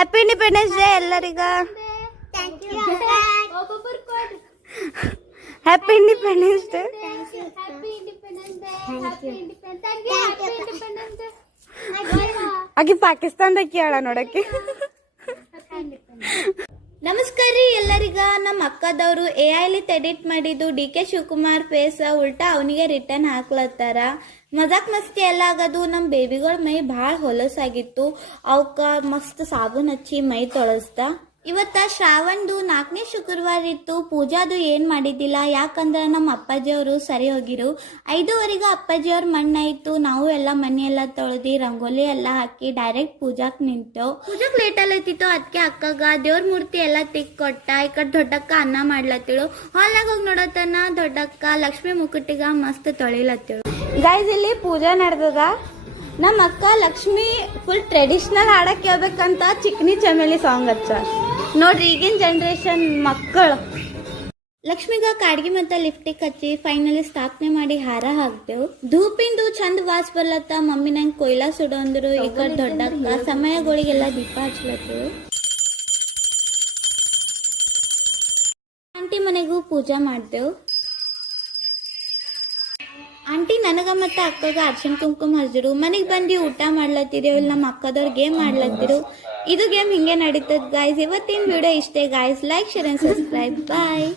Happy independence day ಎಲ್ಲರಿಗ. Happy independence day. ಆಕಿ ಪಾಕಿಸ್ತಾನದಾಗ ಕೇಳ ನೋಡಕ್ಕೆ. ನಮಸ್ಕಾರ ರೀ ಎಲ್ಲರಿಗ. ನಮ್ಮ ಅಕ್ಕದವ್ರು AI ಎಡಿಟ್ ಮಾಡಿದ್ದು DK ಶಿವಕುಮಾರ್ ಫೇಸ್ ಉಲ್ಟಾ ಅವನಿಗೆ ರಿಟರ್ನ್ ಹಾಕ್ಲತ್ತಾರ. ಮಜಾಕ್ ಮಸ್ತಿ ಎಲ್ಲ ಆಗೋದು. ನಮ್ಮ ಬೇಬಿಗಳ ಮೈ ಭಾಳ ಹೊಲಸಾಗಿತ್ತು. ಅವಕ್ಕ ಮಸ್ತ್ ಸಾಬೂನ್ ಹಚ್ಚಿ ಮೈ ತೊಳಸ್ದ. ಇವತ್ತ ಶ್ರಾವಣದು 4ನೇ ಶುಕ್ರವಾರ ಇತ್ತು. ಪೂಜಾದು ಏನ್ ಮಾಡಿದ್ದಿಲ್ಲ, ಯಾಕಂದ್ರ ನಮ್ಮ ಅಪ್ಪಾಜಿಯವರು ಸರಿ ಹೋಗಿರು. 5:15 ಅಪ್ಪಾಜಿಯವ್ರ ಮಣ್ಣಾಯ್ತು. ನಾವು ಎಲ್ಲ ಮನೆ ಎಲ್ಲ ತೊಳೆದಿ ರಂಗೋಲಿ ಎಲ್ಲ ಹಾಕಿ ಡೈರೆಕ್ಟ್ ಪೂಜಾಕ್ ನಿಂತೇವ್. ಪೂಜಾಕ್ ಲೇಟ್ ಅಲ್ಲತ್ತಿತ್ತು. ಅದಕ್ಕೆ ಅಕ್ಕಗ ದೇವ್ರ ಮೂರ್ತಿ ಎಲ್ಲ ತಿಕ್ ಕೊಟ್ಟ. ಈ ಕಡೆ ದೊಡ್ಡಕ್ಕ ಅನ್ನ ಮಾಡ್ಲತ್ತಿಳು. ಹಾಲ್ನಾಗ ಹೋಗಿ ನೋಡತನ ದೊಡ್ಡಕ್ಕ ಲಕ್ಷ್ಮಿ ಮುಕುಟಿಗ ಮಸ್ತ್ ತೊಳಿಲತ್ತಿಳು. ಗೈಸ್ ಇಲ್ಲಿ ಪೂಜಾ ನಡೆದದ. ನಮ್ಮ ಅಕ್ಕ ಲಕ್ಷ್ಮಿ ಫುಲ್ ಟ್ರೆಡಿಷನಲ್ ಹಾಡಕ್ ಕೇಳ್ಬೇಕಂತ ಚಿಕ್ನಿ ಚಮೇಲಿ ಸಾಂಗ್ ಹಚ್ಚ ನೋಡ್ರಿ. ಈಗಿನ ಜನರೇಷನ್ ಮಕ್ಕಳು ಲಕ್ಷ್ಮಿಗ ಕಾಡ್ಗಿ ಮತ್ತ ಲಿಫ್ಟಿಕ್ ಹಚ್ಚಿ ಫೈನಲಿ ಸ್ಥಾಪನೆ ಮಾಡಿ ಹಾರ ಹಾಕ್ತೇವ್. ಧೂಪಿಂದು ಚಂದ ವಾಸ್ ಬರ್ಲತ್ತ. ಮಮ್ಮಿ ನಂಗೆ ಕೊಯ್ಲಾ ಸುಡೋ ಅಂದ್ರು. ಈಗ ದೊಡ್ಡಕ್ಕ ಸಮಯಗಳಿಗೆಲ್ಲ ದೀಪ ಹಚ್ಲತ್ತೇವ್. ಆಂಟಿ ಮನೆಗೂ ಪೂಜಾ ಮಾಡ್ತೇವ್. ಆಂಟಿ ನನಗ ಮತ್ತ ಅಕ್ಕಗ ಅರ್ಶಿನ ಕುಂಕುಮ ಹಚ್ಚಿರು. ಮನೆಗೆ ಬಂದು ಊಟ ಮಾಡ್ಲತ್ತಿದೇವ್. ಇಲ್ಲಿ ನಮ್ಮ ಅಕ್ಕದವ್ರು ಗೇಮ್ ಮಾಡ್ಲತ್ತಿರು. ಇದು ಗೇಮ್ ಹಿಂಗೆ ನಡೀತದ ಗಾಯ್ಸ್. ಇವತ್ತಿನ ವಿಡಿಯೋ ಇಷ್ಟೇ guys. Like share and subscribe. Bye.